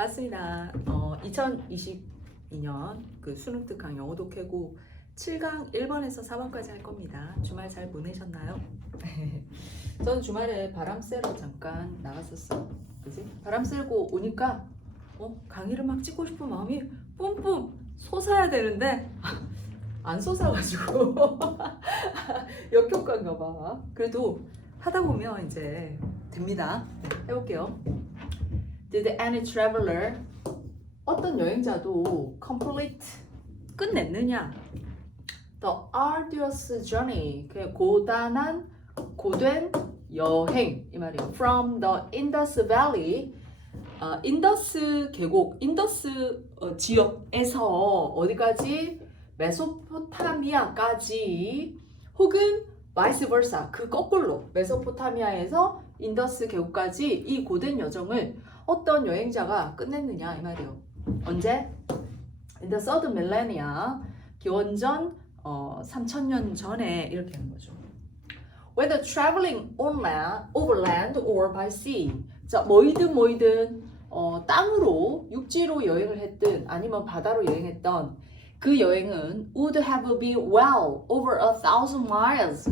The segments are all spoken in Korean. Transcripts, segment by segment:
반갑습니다. 2022년 그 수능 특강 영어 독해고 7강 1번에서 4번까지 할 겁니다. 주말 잘 보내셨나요? 저는 주말에 바람 쐬러 잠깐 나갔었어요. 그지? 바람 쐬고 오니까 강의를 막 찍고 싶은 마음이 뿜뿜 솟아야 되는데 안 솟아가지고 역효과인가 봐. 그래도 하다 보면 이제 됩니다. 해볼게요. Did any traveler, 어떤 여행자도 complete, 끝냈느냐? The arduous journey, 고단한, 고된 여행 이 말이에요. From the Indus Valley, 인더스 계곡, 인더스 지역에서 어디까지? 메소포타미아까지, 혹은 vice versa, 그 거꾸로 메소포타미아에서 인더스 계곡까지 이 고된 여정을 어떤 여행자가 끝냈느냐 이 말이에요. 언제? In the third millennia, 기원전 3000년 전에 이렇게 하는 거죠. Whether traveling overland or by sea, 자 뭐이든 땅으로 육지로 여행을 했든 아니면 바다로 여행했던 그 여행은 would have been well over 1,000 miles,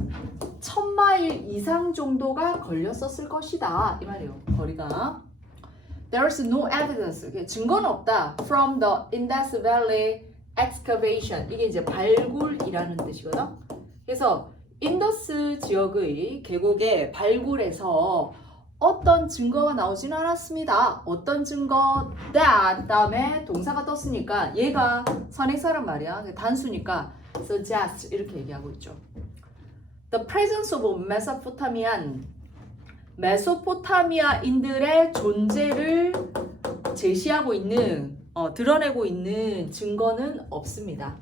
1000마일 이상 정도가 걸렸었을 것이다 이 말이에요. 거리가. There's no evidence, 증거는 없다. From the Indus Valley excavation, 이게 이제 발굴이라는 뜻이거든. 그래서 인더스 지역의 계곡의 발굴에서 어떤 증거가 나오진 않았습니다. 어떤 증거? that 다음에 동사가 떴으니까 얘가 선행사란 말이야. 단수니까 suggest 이렇게 얘기하고 있죠. The presence of 메소포타미아인들의 존재를 제시하고 있는, 드러내고 있는 증거는 없습니다.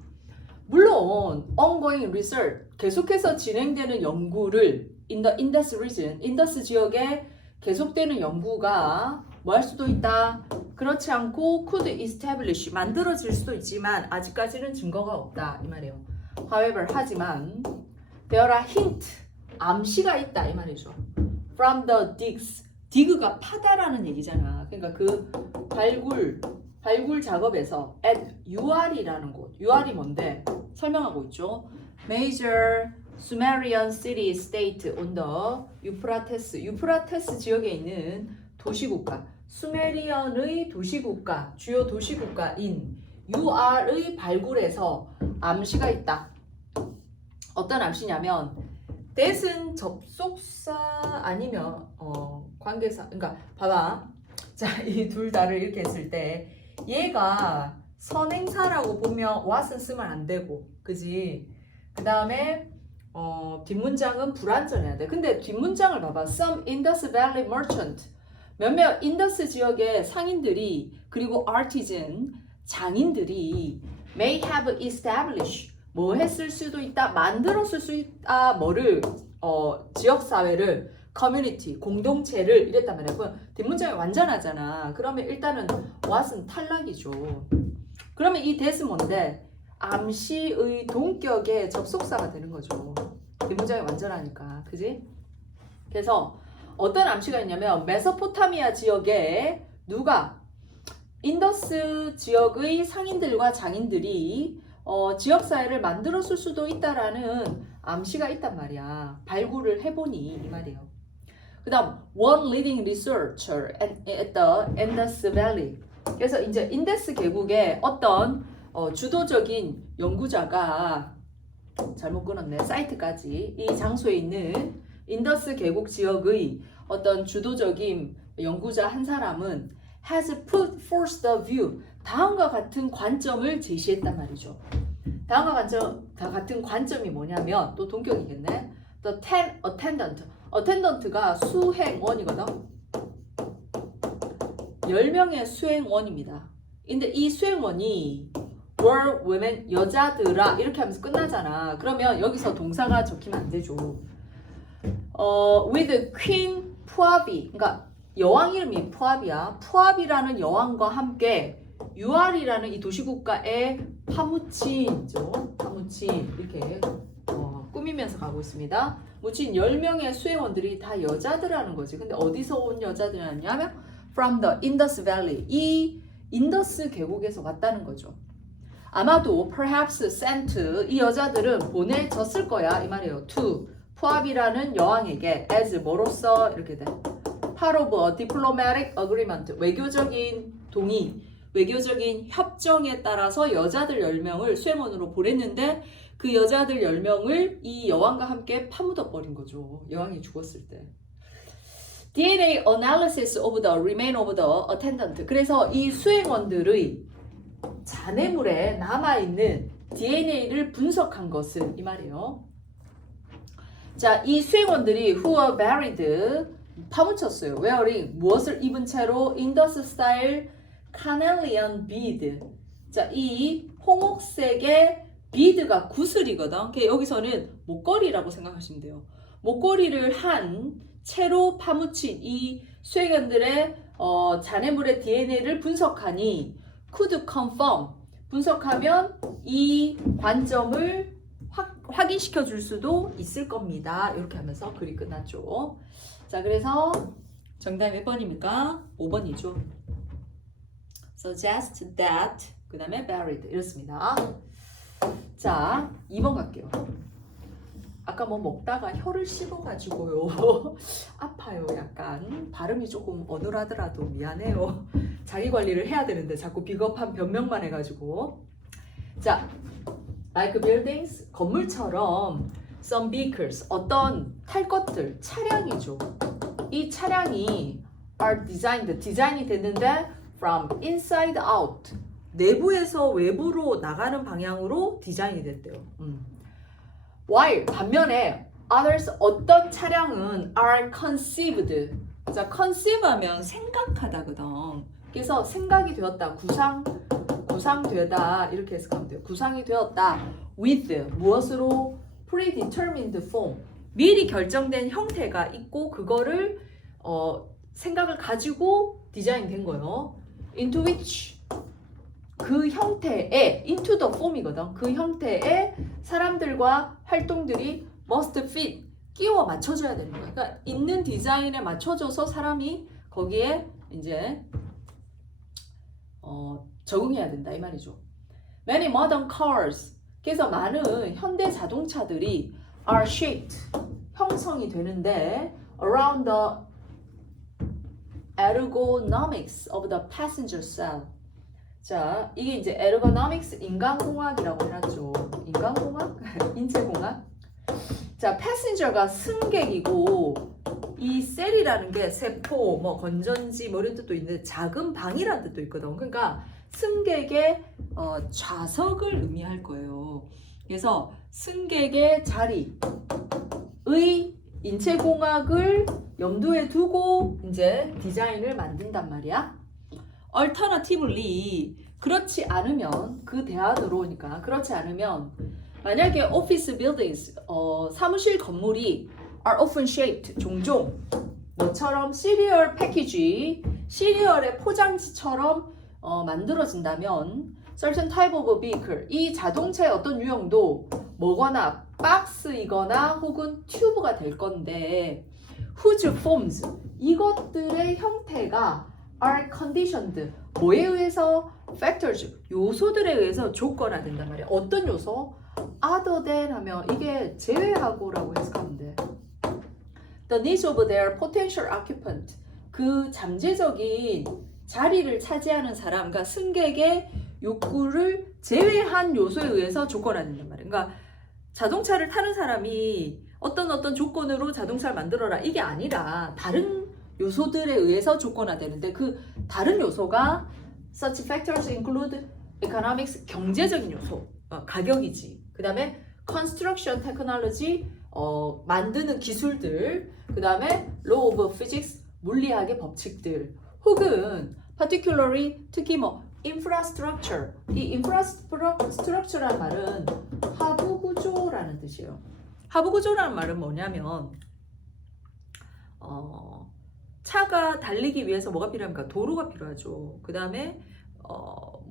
물론 ongoing research, 계속해서 진행되는 연구를 in the Indus region, 인더스 지역에 계속되는 연구가 뭐 할 수도 있다. 그렇지 않고 could establish, 만들어질 수도 있지만 아직까지는 증거가 없다 이 말이에요. However, 하지만 there are hint, 암시가 있다 이 말이죠. From the digs, dig가 파다라는 얘기잖아. 그러니까 그 발굴 작업에서 at UR이라는 곳, UR이 뭔데? 설명하고 있죠. Major Sumerian city state on the 유프라테스 지역에 있는 도시국가, 수메리언의 도시국가, 주요 도시국가인 UR의 발굴에서 암시가 있다. 어떤 암시냐면 that은 접속사 아니면 관계사. 그러니까 봐봐. 자, 이 둘 다를 이렇게 했을 때 얘가 선행사라고 보면 what은 쓰면 안 되고, 그지? 그 다음에 뒷문장은 불완전해야 돼. 근데 뒷문장을 봐봐. Some Indus Valley merchant, 몇몇 인더스 지역의 상인들이 그리고 artisan, 장인들이 may have established, 뭐 했을 수도 있다, 만들었을 수 있다, 뭐를 지역사회를, 커뮤니티, 공동체를 이랬단 말이야. 뒷문장이 완전하잖아. 그러면 일단은 what은 탈락이죠. 그러면 이 that은 뭔데? 암시의 동격의 접속사가 되는 거죠. 뒷문장이 완전하니까. 그지? 그래서 어떤 암시가 있냐면 메소포타미아 지역에 누가? 인더스 지역의 상인들과 장인들이 지역사회를 만들었을 수도 있다라는 암시가 있단 말이야. 발굴을 해보니 이 말이에요. 그 다음 one leading researcher at the Indus Valley, 그래서 이제 인더스 계곡에 어떤 주도적인 연구자가, 잘못 끊었네, 사이트까지, 이 장소에 있는 인더스 계곡 지역의 어떤 주도적인 연구자 한 사람은 has put forth the view, 다음과 같은 관점을 제시했단 말이죠. 다음과 같은 관점이 뭐냐면, 또 동격이겠네. The 10 attendant, attendant가 수행원이거든. 10명의 수행원입니다. 근데 이 수행원이 were women, 여자들아 이렇게 하면서 끝나잖아. 그러면 여기서 동사가 적히면 안 되죠. with Queen 푸아비, 그러니까 여왕 이름이 푸아비야. 푸아비라는 여왕과 함께 UR이라는 이 도시국가에 파묻힌죠. 파묻힌 이렇게 꾸미면서 가고 있습니다. 묻힌 10명의 수행원들이 다 여자들이라는 거지. 근데 어디서 온 여자들이냐면 from the Indus Valley. 이 인더스 계곡에서 왔다는 거죠. 아마도 perhaps sent 이 여자들은 보내졌을 거야 이 말이에요. to 푸압이라는 여왕에게 as 뭐로써 이렇게 돼. part of a diplomatic agreement 외교적인 동의, 외교적인 협정에 따라서 여자들 10명을 수행원으로 보냈는데 그 여자들 10명을 이 여왕과 함께 파묻어 버린 거죠. 여왕이 죽었을 때. DNA analysis of the remain of the attendant. 그래서 이 수행원들의 잔해물에 남아있는 DNA를 분석한 것은 이 말이에요. 자, 이 수행원들이 who are buried 파묻혔어요. wearing 무엇을 입은 채로 Indus style carnelian bead. 자, 이 홍옥색의 bead가 구슬이거든. 여기서는 목걸이라고 생각하시면 돼요. 목걸이를 한 채로 파묻힌 이 수행원들의 잔해물의 DNA를 분석하니 could confirm 분석하면 이 관점을 확인시켜 줄 수도 있을 겁니다. 이렇게 하면서 글이 끝났죠. 자, 그래서 정답이 몇 번입니까? 5번이죠. suggest that 그 다음에 buried 이렇습니다. 자, 2번 갈게요. 아까 뭐 먹다가 혀를 씹어가지고요. 아파요, 약간. 발음이 조금 어눌하더라도 미안해요. 자기 관리를 해야 되는데 자꾸 비겁한 변명만 해가지고. 자, like buildings, 건물처럼 some vehicles, 어떤 탈 것들, 차량이죠. 이 차량이 are designed, 디자인이 됐는데 from inside out, 내부에서 외부로 나가는 방향으로 디자인이 됐대요. While 반면에 others 어떤 차량은 are conceived. 자, conceive 하면 생각하다거든. 그래서 생각이 되었다. 구상되다 이렇게 해석하면 돼요. 구상이 되었다. with 무엇으로 predetermined form. 미리 결정된 형태가 있고 그거를 생각을 가지고 디자인된 거예요. into which 그 형태에 into the form이거든. 그 형태에 사람들과 활동들이 must fit 끼워 맞춰줘야 되는 거야. 그러니까 있는 디자인에 맞춰줘서 사람이 거기에 이제 적응해야 된다 이 말이죠. Many modern cars 그래서 많은 현대 자동차들이 are shaped 형성이 되는데 around the ergonomics of the passenger cell. 자, 이게 이제 ergonomics 인간공학이라고 해놨죠. 인간공학? 인체공학? 자, 패신저가 승객이고 이 셀이라는 게 세포, 뭐 건전지 뭐 이런 뜻도 있는데 작은 방이라는 뜻도 있거든. 그러니까 승객의 좌석을 의미할 거예요. 그래서 승객의 자리의 인체공학을 염두에 두고 이제 디자인을 만든단 말이야. Alternatively 그렇지 않으면 그 대안으로 오니까 그렇지 않으면 만약에 office buildings 사무실 건물이 are often shaped 종종 너처럼 시리얼 패키지 시리얼의 포장지처럼 만들어진다면 certain type of vehicle 이 자동차의 어떤 유형도 뭐거나 박스이거나 혹은 튜브가 될 건데 whose forms 이것들의 형태가 are conditioned 뭐에 의해서 factors 요소들에 의해서 조건화된단 말이야. 어떤 요소? other than 하면 이게 제외하고라고 해석하면 돼. The needs of their potential occupant 그 잠재적인 자리를 차지하는 사람, 그러니까 승객의 욕구를 제외한 요소에 의해서 조건화된단 말이야. 그러니까 자동차를 타는 사람이 어떤 조건으로 자동차를 만들어라 이게 아니라 다른 요소들에 의해서 조건화되는데 그 다른 요소가 such factors include economics 경제적인 요소 가격이지 그 다음에 construction technology 만드는 기술들 그 다음에 law of physics 물리학의 법칙들 혹은 particularly 특히 뭐 infrastructure 이 infrastructure라는 말은 하부구조라는 뜻이에요. 하부구조라는 말은 뭐냐면 차가 달리기 위해서 뭐가 필요합니까? 도로가 필요하죠. 그 다음에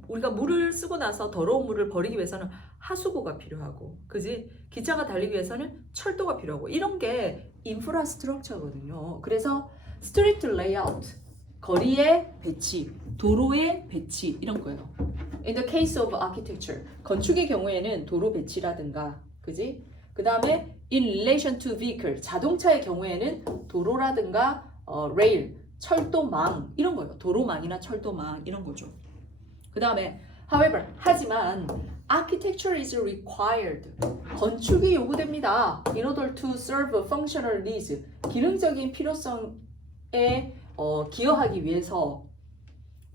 우리가 물을 쓰고 나서 더러운 물을 버리기 위해서는 하수구가 필요하고 그지? 기차가 달리기 위해서는 철도가 필요하고 이런 게 인프라스트럭처거든요. 그래서 스트리트 레이아웃 거리의 배치, 도로의 배치 이런 거예요. In the case of architecture, 건축의 경우에는 도로 배치라든가, 그지? 그 다음에 in relation to vehicle, 자동차의 경우에는 도로라든가 rail, 철도망 이런 거예요. 도로망이나 철도망 이런 거죠. 그 다음에 however, 하지만 architecture is required. 건축이 요구됩니다. In order to serve functional needs. 기능적인 필요성에 기여하기 위해서.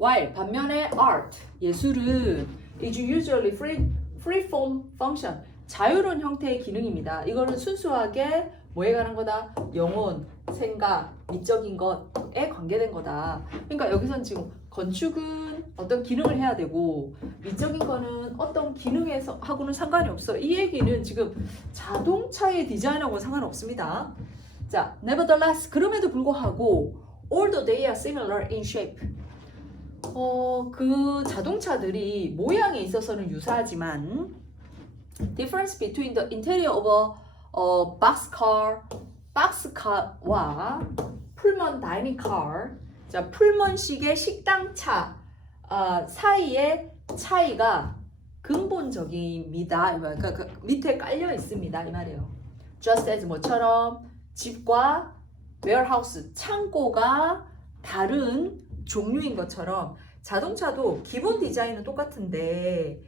While 반면에 art, 예술은 is usually free form function. 자유로운 형태의 기능입니다. 이거는 순수하게 뭐에 관한 거다? 영혼, 생각, 미적인 것에 관계된 거다. 그러니까 여기선 지금 건축은 어떤 기능을 해야 되고 미적인 거는 어떤 기능에서 하고는 상관이 없어. 이 얘기는 지금 자동차의 디자인하고는 상관없습니다. 자, nevertheless, 그럼에도 불구하고 although they are similar in shape. 그 자동차들이 모양에 있어서는 유사하지만 difference between the interior of a boxcar와 풀먼 다이닝 car, 자 풀먼식의 식당차 사이의 차이가 근본적입니다. 그러니까 그 밑에 깔려 있습니다 이 말이에요. Just as 뭐처럼 집과 warehouse 창고가 다른 종류인 것처럼 자동차도 기본 디자인은 똑같은데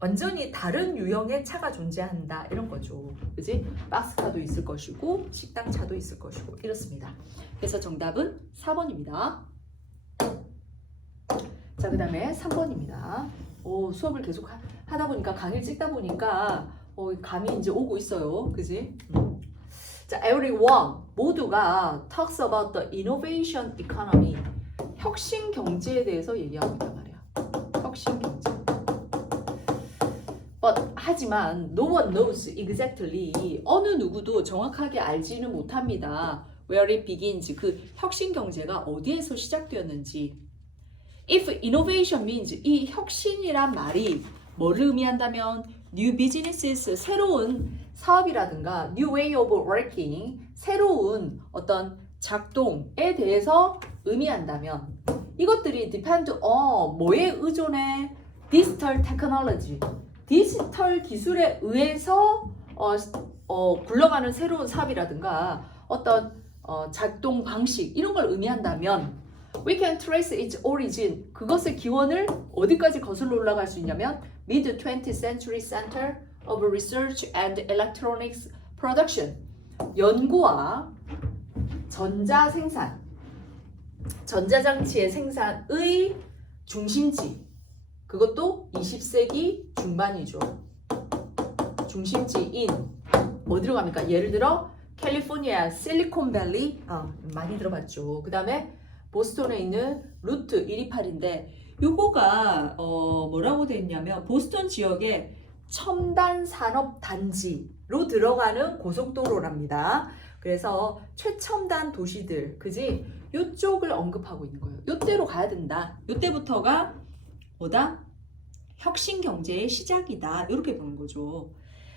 완전히 다른 유형의 차가 존재한다 이런 거죠. 그지? 박스카도 있을 것이고 식당차도 있을 것이고 이렇습니다. 그래서 정답은 4번입니다. 자, 그 다음에 3번입니다. 수업을 계속 하다 보니까 강의를 찍다 보니까 감이 이제 오고 있어요. 그지? 자, everyone 모두가 talks about the innovation economy. 혁신 경제에 대해서 얘기합니다 말이야. 혁신 경제. But 하지만 no one knows exactly. 어느 누구도 정확하게 알지는 못합니다. Where it begins. 그 혁신 경제가 어디에서 시작되었는지. If innovation means 이 혁신이란 말이 뭐를 의미한다면 new businesses 새로운 사업이라든가 new way of working 새로운 어떤 작동에 대해서 의미한다면 이것들이 depend on 뭐에 의존해? 디지털 테크놀로지 디지털 기술에 의해서 굴러가는 새로운 사업이라든가 어떤 작동 방식 이런 걸 의미한다면 we can trace its origin 그것의 기원을 어디까지 거슬러 올라갈 수 있냐면 mid 20th century center of research and electronics production 연구와 전자 생산 전자장치의 생산의 중심지 그것도 20세기 중반이죠. 중심지인 어디로 갑니까? 예를 들어 캘리포니아 실리콘밸리 많이 들어봤죠. 그 다음에 보스턴에 있는 루트 128인데 요거가 뭐라고 되어 있냐면 보스턴 지역의 첨단 산업 단지로 들어가는 고속도로랍니다. 그래서 최첨단 도시들 그지? 요쪽을 언급하고 있는 거예요. 요때로 가야 된다. 요때부터가 뭐다? 혁신 경제의 시작이다. 이렇게 보는 거죠.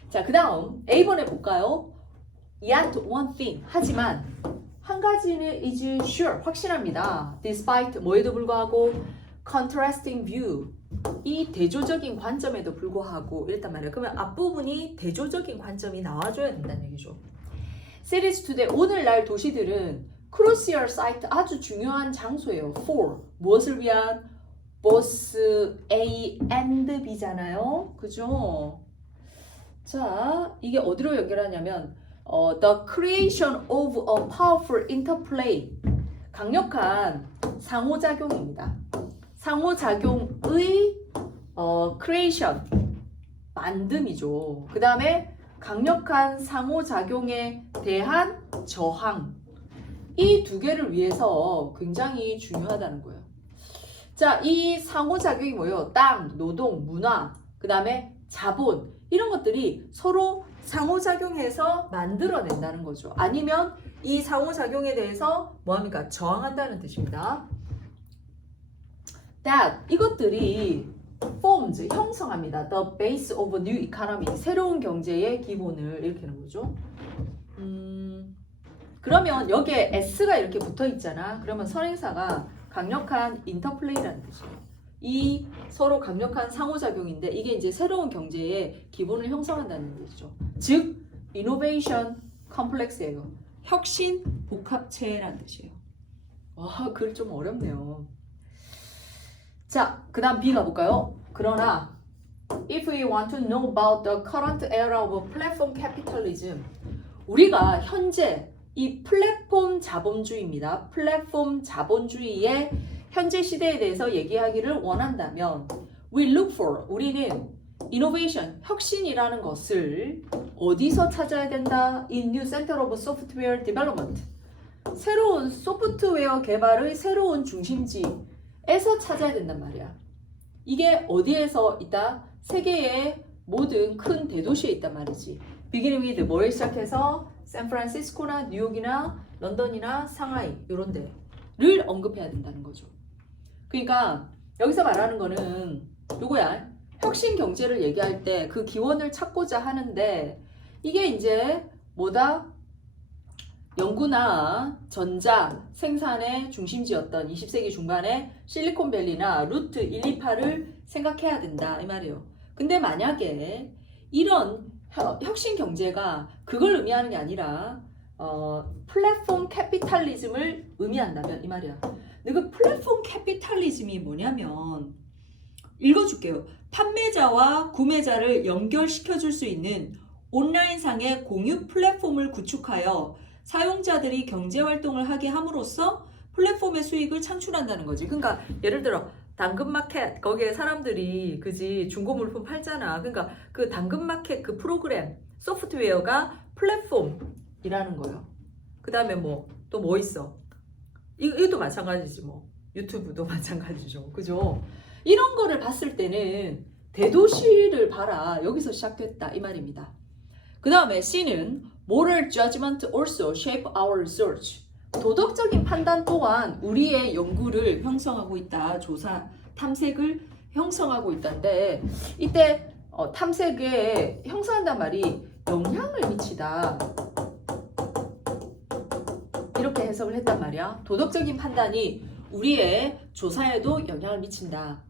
자, 그 다음 A번 해볼까요? Yet one thing. 하지만 한 가지는 is sure. 확실합니다. Despite 뭐에도 불구하고 contrasting view. 이 대조적인 관점에도 불구하고 이랬단 말이에요. 그러면 앞부분이 대조적인 관점이 나와줘야 된다는 얘기죠. Cities today. 오늘날 도시들은 crucial site. 아주 중요한 장소예요. For. 무엇을 위한? both A and B잖아요. 그죠? 자, 이게 어디로 연결하냐면 the creation of a powerful interplay. 강력한 상호작용입니다. 상호작용의 creation. 만듦이죠. 그 다음에 강력한 상호작용에 대한 저항. 이 두 개를 위해서 굉장히 중요하다는 거예요. 자, 이 상호작용이 뭐예요? 땅, 노동, 문화, 그 다음에 자본 이런 것들이 서로 상호작용해서 만들어낸다는 거죠. 아니면 이 상호작용에 대해서 뭐합니까? 저항한다는 뜻입니다. That 이것들이 forms 형성합니다. The base of a new economy 새로운 경제의 기본을 이렇게 하는 거죠. 그러면 여기에 S가 이렇게 붙어 있잖아. 그러면 선행사가 강력한 인터플레이라는 뜻이에요. 이 서로 강력한 상호작용인데 이게 이제 새로운 경제의 기본을 형성한다는 뜻이죠. 즉 이노베이션 컴플렉스예요. 혁신 복합체라는 뜻이에요. 와, 글 좀 어렵네요. 자, 그 다음 B 가볼까요? 그러나 if we want to know about the current era of platform capitalism, 우리가 현재 이 플랫폼 자본주의입니다. 플랫폼 자본주의의 현재 시대에 대해서 얘기하기를 원한다면 we look for, 우리는 innovation, 혁신이라는 것을 어디서 찾아야 된다? In new center of software development, 새로운 소프트웨어 개발의 새로운 중심지에서 찾아야 된단 말이야. 이게 어디에서 있다? 세계의 모든 큰 대도시에 있단 말이지. beginning with 뭐에 시작해서 샌프란시스코나 뉴욕이나 런던이나 상하이 이런 데를 언급해야 된다는 거죠. 그러니까 여기서 말하는 거는 누구야? 혁신 경제를 얘기할 때 그 기원을 찾고자 하는데 이게 이제 뭐다? 연구나 전자 생산의 중심지였던 20세기 중반에 실리콘밸리나 루트 128을 생각해야 된다 이 말이에요. 근데 만약에 이런 혁신 경제가 그걸 의미하는 게 아니라 플랫폼 캐피탈리즘을 의미한다면 이 말이야. 근데 그 플랫폼 캐피탈리즘이 뭐냐면 읽어줄게요. 판매자와 구매자를 연결시켜 줄 수 있는 온라인상의 공유 플랫폼을 구축하여 사용자들이 경제활동을 하게 함으로써 플랫폼의 수익을 창출한다는 거지. 그러니까 예를 들어 당근마켓 거기에 사람들이 그지 중고 물품 팔잖아. 그러니까 그 당근마켓 그 프로그램 소프트웨어가 플랫폼이라는 거예요. 그 다음에 뭐 또 뭐 있어? 이것도 마찬가지지 뭐. 유튜브도 마찬가지죠. 그죠? 이런 거를 봤을 때는 대도시를 봐라. 여기서 시작됐다 이 말입니다. 그 다음에 C는 Moral judgment also shape our research. 도덕적인 판단 또한 우리의 연구를 형성하고 있다. 조사, 탐색을 형성하고 있다는데 이때 탐색에 형성한단 말이 영향을 미치다. 이렇게 해석을 했단 말이야. 도덕적인 판단이 우리의 조사에도 영향을 미친다.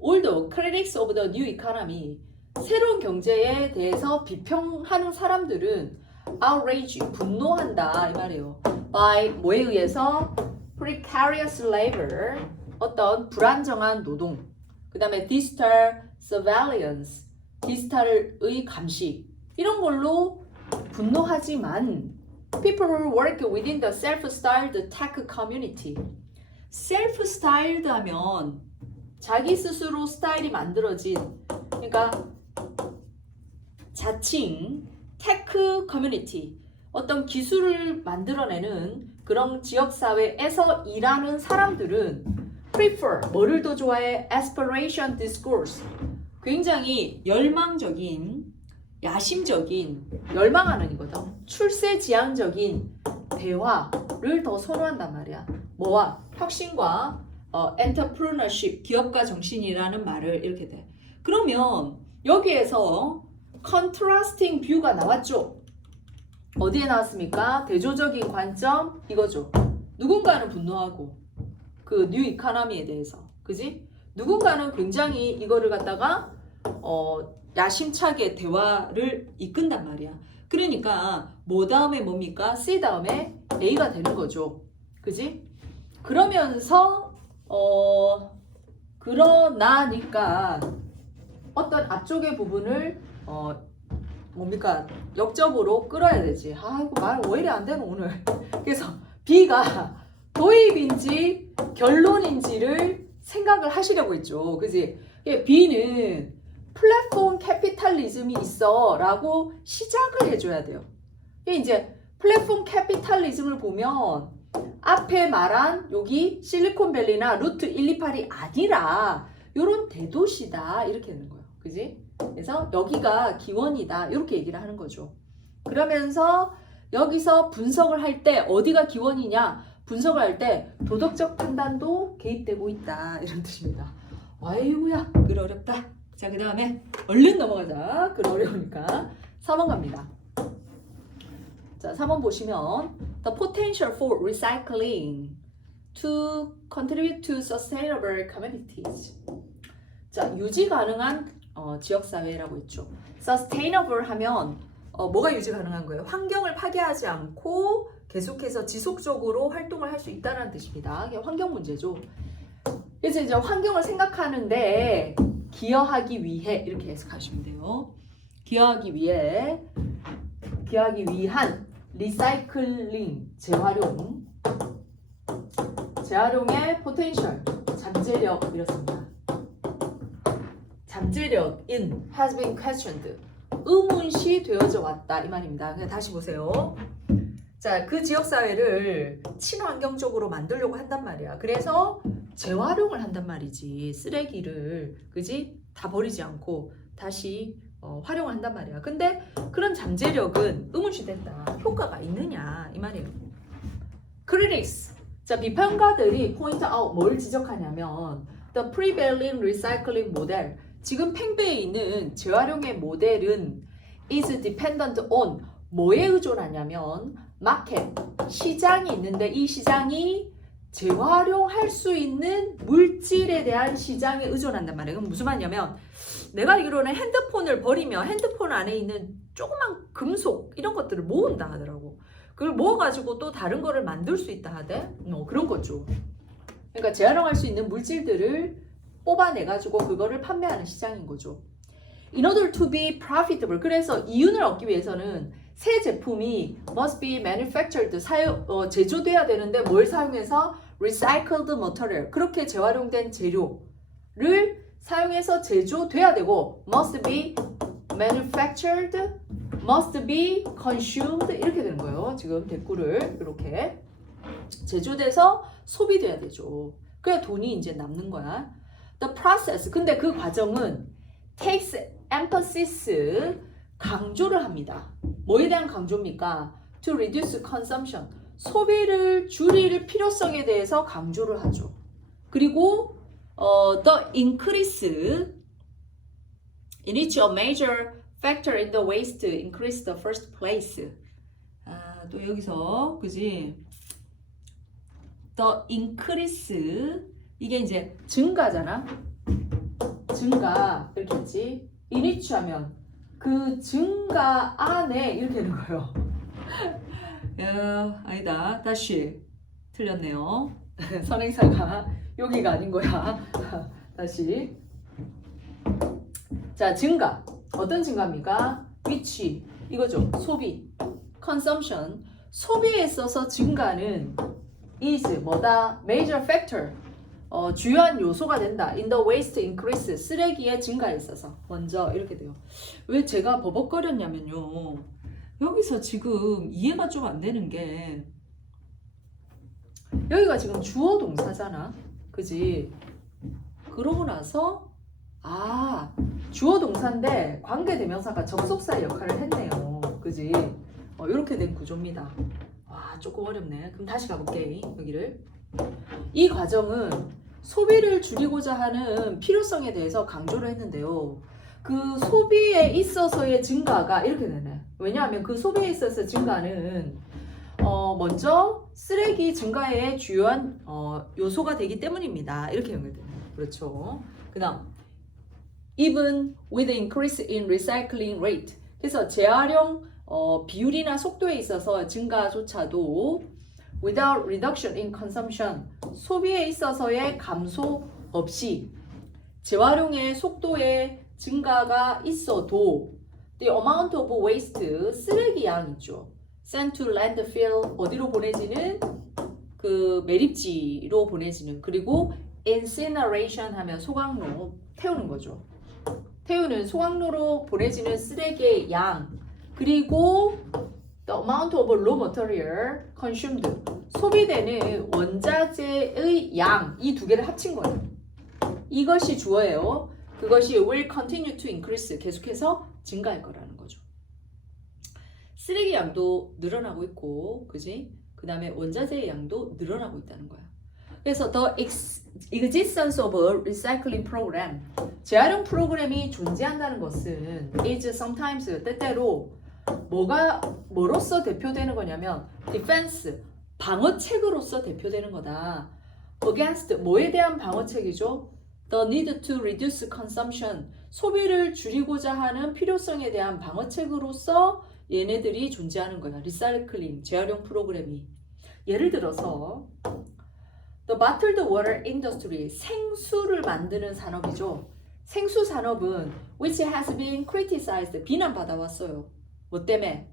Although critics of the new economy, 새로운 경제에 대해서 비평하는 사람들은 outrage, 분노한다 이 말이에요. by 뭐에 의해서? precarious labor, 어떤 불안정한 노동. 그 다음에 digital surveillance, 디지털의 감시. 이런 걸로 분노하지만 people who work within the self-styled tech community. self-styled 하면 자기 스스로 스타일이 만들어진, 그러니까 자칭 테크 커뮤니티, 어떤 기술을 만들어내는 그런 지역사회에서 일하는 사람들은 prefer, 뭐를 더 좋아해? aspiration discourse, 굉장히 열망적인, 야심적인, 열망하는 이거다. 출세지향적인 대화를 더 선호한단 말이야. 뭐와? 혁신과 entrepreneurship, 기업가 정신이라는 말을 이렇게 돼. 그러면 여기에서 contrasting view가 나왔죠. 어디에 나왔습니까? 대조적인 관점 이거죠. 누군가는 분노하고 그 뉴 이코노미에 대해서, 그지? 누군가는 굉장히 이거를 갖다가 야심차게 대화를 이끈단 말이야. 그러니까 뭐 다음에 뭡니까? C 다음에 A가 되는 거죠. 그지? 그러면서 그러나니까 어떤 앞쪽의 부분을 뭡니까? 역접으로 끌어야 되지. 이거 말 왜 이래 안 되노 오늘. 그래서 B가 도입인지 결론인지를 생각을 하시려고 했죠. 그지? B는 플랫폼 캐피탈리즘이 있어 라고 시작을 해줘야 돼요. 이제 플랫폼 캐피탈리즘을 보면 앞에 말한 여기 실리콘밸리나 루트 128이 아니라 이런 대도시다 이렇게 되는 거예요. 그지? 그래서 여기가 기원이다 이렇게 얘기를 하는 거죠. 그러면서 여기서 분석을 할 때 어디가 기원이냐, 분석을 할 때 도덕적 판단도 개입되고 있다 이런 뜻입니다. 아이고야 글 어렵다. 자, 그 다음에 얼른 넘어가자. 글 어려우니까 4번 갑니다. 자, 자, 3번 보시면 the potential for recycling to contribute to sustainable communities. 자, 유지 가능한 지역사회라고 했죠. sustainable 하면 뭐가 유지 가능한 거예요? 환경을 파괴하지 않고 계속해서 지속적으로 활동을 할 수 있다는 뜻입니다. 이게 환경 문제죠. 그래서 이제 환경을 생각하는데 기여하기 위해 이렇게 해석하시면 돼요. 기여하기 위한 리사이클링, 재활용의 포텐셜, 잠재력 이렇습니다. 잠재력인 has been questioned, 의문시 되어져 왔다 이 말입니다. 그냥 다시 보세요. 자, 그 지역사회를 친환경적으로 만들려고 한단 말이야. 그래서 재활용을 한단 말이지. 쓰레기를 그지? 다 버리지 않고 다시 활용을 한단 말이야. 근데 그런 잠재력은 의문시 된다. 효과가 있느냐 이 말이에요. critics, 자, 비판가들이 point out 뭘 지적하냐면 the prevailing recycling model, 지금 팽배해 있는 재활용의 모델은 is dependent on 뭐에 의존하냐면 마켓, 시장이 있는데 이 시장이 재활용할 수 있는 물질에 대한 시장에 의존한단 말이에요. 그럼 무슨 말이냐면 내가 알기로는 핸드폰을 버리면 핸드폰 안에 있는 조그만 금속 이런 것들을 모은다 하더라고. 그걸 모아가지고 또 다른 거를 만들 수 있다 하대. 그런 거죠. 그러니까 재활용할 수 있는 물질들을 뽑아내가지고 그거를 판매하는 시장인 거죠. In order to be profitable, 그래서 이윤을 얻기 위해서는 새 제품이 must be manufactured, 제조돼야 되는데 뭘 사용해서? recycled material, 그렇게 재활용된 재료를 사용해서 제조돼야 되고 must be manufactured, must be consumed 이렇게 되는 거예요. 지금 대꾸를 이렇게 제조돼서 소비돼야 되죠. 그래야 돈이 이제 남는 거야. The process, 근데 그 과정은 takes emphasis, 강조를 합니다. 뭐에 대한 강조입니까? To reduce consumption, 소비를 줄일 필요성에 대해서 강조를 하죠. 그리고 the increase in which a major factor in the waste increase the first place. 또 여기서 그지? The increase, 이게 이제 증가잖아. 증가 이렇게 했지. in which 하면 그 증가 안에 이렇게 되는 거예요. 아니다. 다시 틀렸네요. 선행사가 여기가 아닌 거야. 다시. 자, 증가. 어떤 증가입니까? which 이거죠. 소비. consumption. 소비에 있어서 증가는 is 뭐다? major factor. 주요한 요소가 된다. in the waste increase, 쓰레기의 증가에 있어서. 먼저 이렇게 돼요. 왜 제가 버벅거렸냐면요. 여기서 지금 이해가 좀 안 되는 게 여기가 지금 주어 동사잖아. 그지? 그러고 나서 주어 동사인데 관계대명사가 접속사의 역할을 했네요. 그지? 이렇게 된 구조입니다. 와, 조금 어렵네. 그럼 다시 가볼게. 여기를. 이 과정은 소비를 줄이고자 하는 필요성에 대해서 강조를 했는데요. 그 소비에 있어서의 증가가 이렇게 되네. 왜냐하면 그 소비에 있어서 증가는 먼저 쓰레기 증가의 주요한 요소가 되기 때문입니다. 이렇게 연결되네요. 그렇죠. 그 다음 even with increase in recycling rate, 그래서 재활용 비율이나 속도에 있어서 증가조차도 without reduction in consumption, 소비에 있어서의 감소 없이 재활용의 속도의 증가가 있어도 the amount of waste, 쓰레기 양 있죠. sent to landfill, 어디로 보내지는? 그 매립지로 보내지는. 그리고 incineration 하면 소각로, 태우는 거죠. 태우는 소각로로 보내지는 쓰레기의 양. 그리고 the amount of raw material consumed, 소비되는 원자재의 양, 이 두 개를 합친 거예요. 이것이 주어예요. 그것이 will continue to increase, 계속해서 증가할 거라는 거죠. 쓰레기 양도 늘어나고 있고, 그지? 그 다음에 원자재의 양도 늘어나고 있다는 거야. 그래서 the existence of a recycling program, 재활용 프로그램이 존재한다는 것은 is sometimes, 때때로 뭐로서 대표되는 거냐면 defense, 방어책으로서 대표되는 거다. against, 뭐에 대한 방어책이죠? the need to reduce consumption, 소비를 줄이고자 하는 필요성에 대한 방어책으로서 얘네들이 존재하는 거야. 리사이클링, 재활용 프로그램이. 예를 들어서 the bottled water industry, 생수를 만드는 산업이죠. 생수 산업은 which has been criticized, 비난받아왔어요. 뭐 때문에?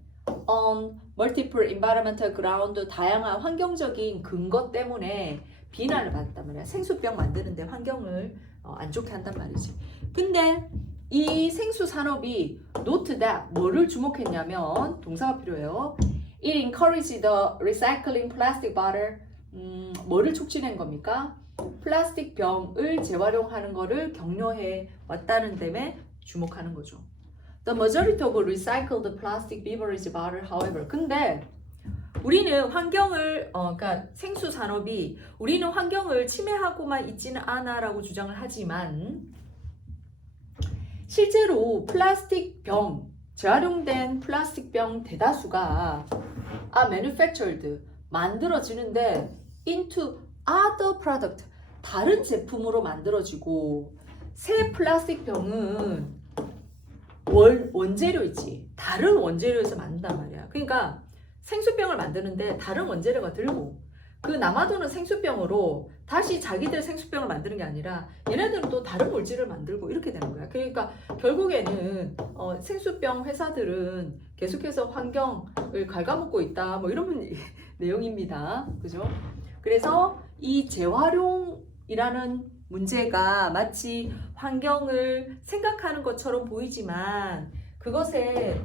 on multiple environmental ground, 다양한 환경적인 근거 때문에 비난을 받았단 말이야. 생수병 만드는데 환경을 안 좋게 한단 말이지. 근데 이 생수 산업이 note that, 뭐를 주목했냐면 동사가 필요해요. It encouraged the recycling plastic bottle, 뭐를 촉진한 겁니까? 플라스틱 병을 재활용하는 거를 격려해 왔다는 데에 주목하는 거죠. The majority of recycled plastic beverage bottle, however, 근데 우리는 환경을, 그러니까 생수 산업이 우리는 환경을 침해하고만 있지는 않아라고 주장을 하지만 실제로 플라스틱 병, 재활용된 플라스틱 병 대다수가 manufactured, 만들어지는데 into other product, 다른 제품으로 만들어지고 새 플라스틱 병은 원재료 있지, 다른 원재료에서 만든단 말이야. 그러니까 생수병을 만드는데 다른 원재료가 들고 그 남아도는 생수병으로 다시 자기들 생수병을 만드는 게 아니라 얘네들은 또 다른 물질을 만들고 이렇게 되는 거야. 그러니까 결국에는 생수병 회사들은 계속해서 환경을 갉아먹고 있다, 뭐 이런 내용입니다. 그죠? 그래서 이 재활용이라는 문제가 마치 환경을 생각하는 것처럼 보이지만 그것의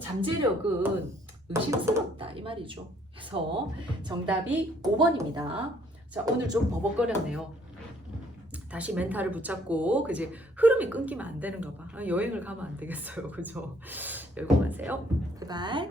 잠재력은 의심스럽다 이 말이죠. 그래서 정답이 5번입니다. 자, 오늘 좀 버벅거렸네요. 다시 멘탈을 붙잡고, 그지? 흐름이 끊기면 안 되는가 봐. 여행을 가면 안 되겠어요. 그죠? 열고 가세요. 제발.